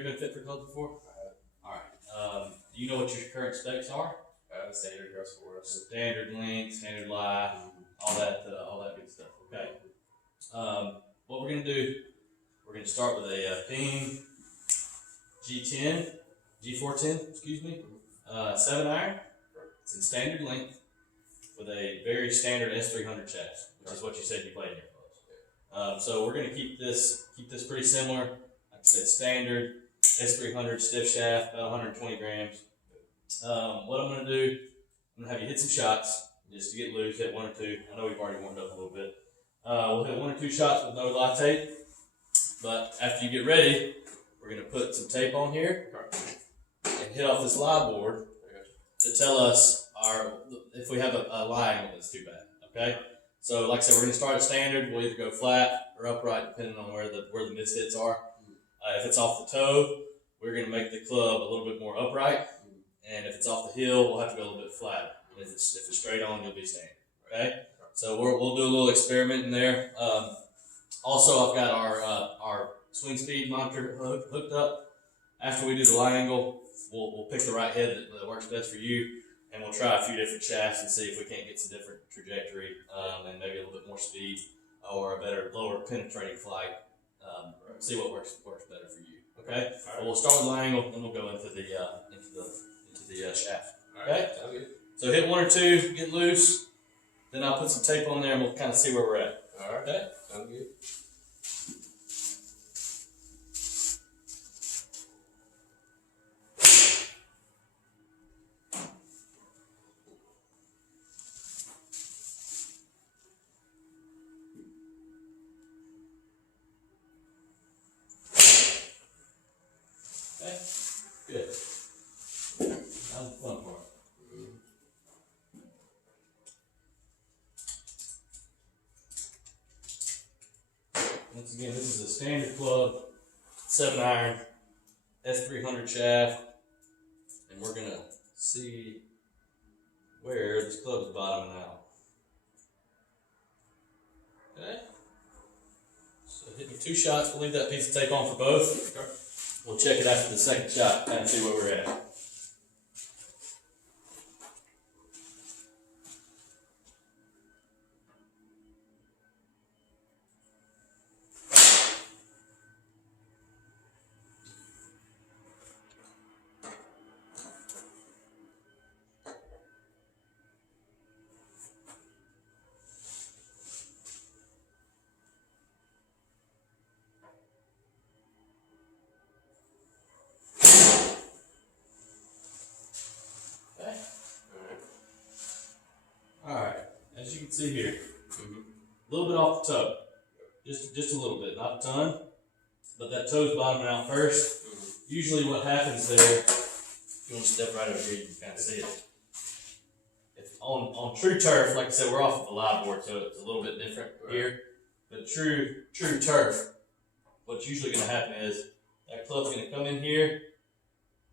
ever been fit for clubs before? Alright. Do you know what your current specs are? Standard dress for us. Standard length, standard lie, all that good stuff. Okay. What we're gonna do, we're gonna start with a Ping G410, excuse me, 7-iron. It's in standard length with a very standard S300 shaft, which is what you said you played in your clubs. So we're gonna keep this pretty similar. Like I said, standard S300 stiff shaft, about 120 grams. What I'm gonna do, I'm gonna have you hit some shots just to get loose. Hit 1 or 2. I know we've already warmed up a little bit. We'll hit 1 or 2 shots with no live tape. But after you get ready, we're gonna put some tape on here and hit off this lie board to tell us if we have a lie angle that's too bad. Okay. So like I said, we're gonna start at standard. We'll either go flat or upright depending on where the mishits are. If it's off the toe, we're gonna make the club a little bit more upright. And if it's off the heel, we'll have to go a little bit flatter. And if it's straight on, you'll be standard. Okay? So we'll do a little experiment in there. Also, I've got our swing speed monitor hooked up. After we do the lie angle, we'll pick the right head that works best for you, and we'll try a few different shafts and see if we can't get some different trajectory and maybe a little bit more speed or a better, lower penetrating flight. See what works better for you. Okay? Well, we'll start with the lie angle, then we'll go into the shaft. Okay? Okay. So hit 1 or 2, get loose. Then I'll put some tape on there and we'll kind of see where we're at. Alright. Okay? Sounds good. Okay? Good. Now the fun part. Once again, this is a standard club, 7-iron, S300 shaft, and we're gonna see where this club is bottoming out. Okay? So hit me 2 shots, we'll leave that piece of tape on for both. We'll check it after the second shot, kind of see where we're at. Alright, as you can see here, a little bit off the toe. Just a little bit, not a ton, but that toe's bottoming out first. Usually what happens there, if you want to step right over here, you can kind of see it. If on true turf, like I said, we're off of the lie board, so it's a little bit different here. But true turf, what's usually going to happen is that club's going to come in here.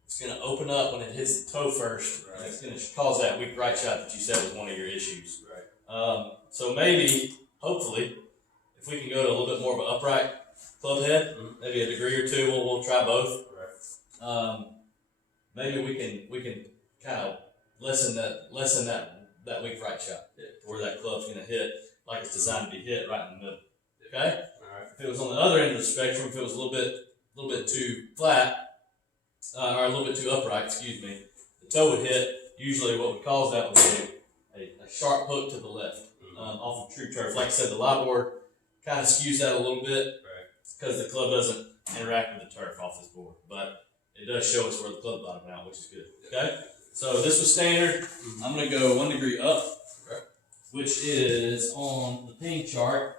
It's going to open up when it hits the toe first, and it's going to cause that weak right shot that you said was one of your issues. Right. So maybe, hopefully, if we can go to a little bit more of an upright club head, maybe a degree or 2, we'll try both. Right. Maybe we can kind of lessen that weak right shot to where that club's going to hit like it's designed to be hit right in the middle. Okay. All right. If it was on the other end of the spectrum, if it was a little bit too flat. Or a little bit too upright, excuse me, the toe would hit. Usually what would cause that would be a sharp hook to the left off of true turf. Like I said, the lie board kind of skews that a little bit because the club doesn't interact with the turf off this board. But it does show us where the club bottomed out, which is good. Okay? So this was standard. I'm going to go 1 degree up, which is on the Ping chart.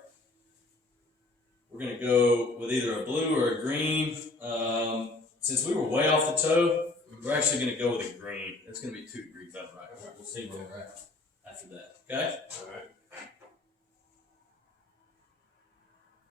We're going to go with either a blue or a green. Since we were way off the toe, we're actually going to go with a green. It's going to be 2 degrees upright. We'll see where we're at after that. Okay? All right.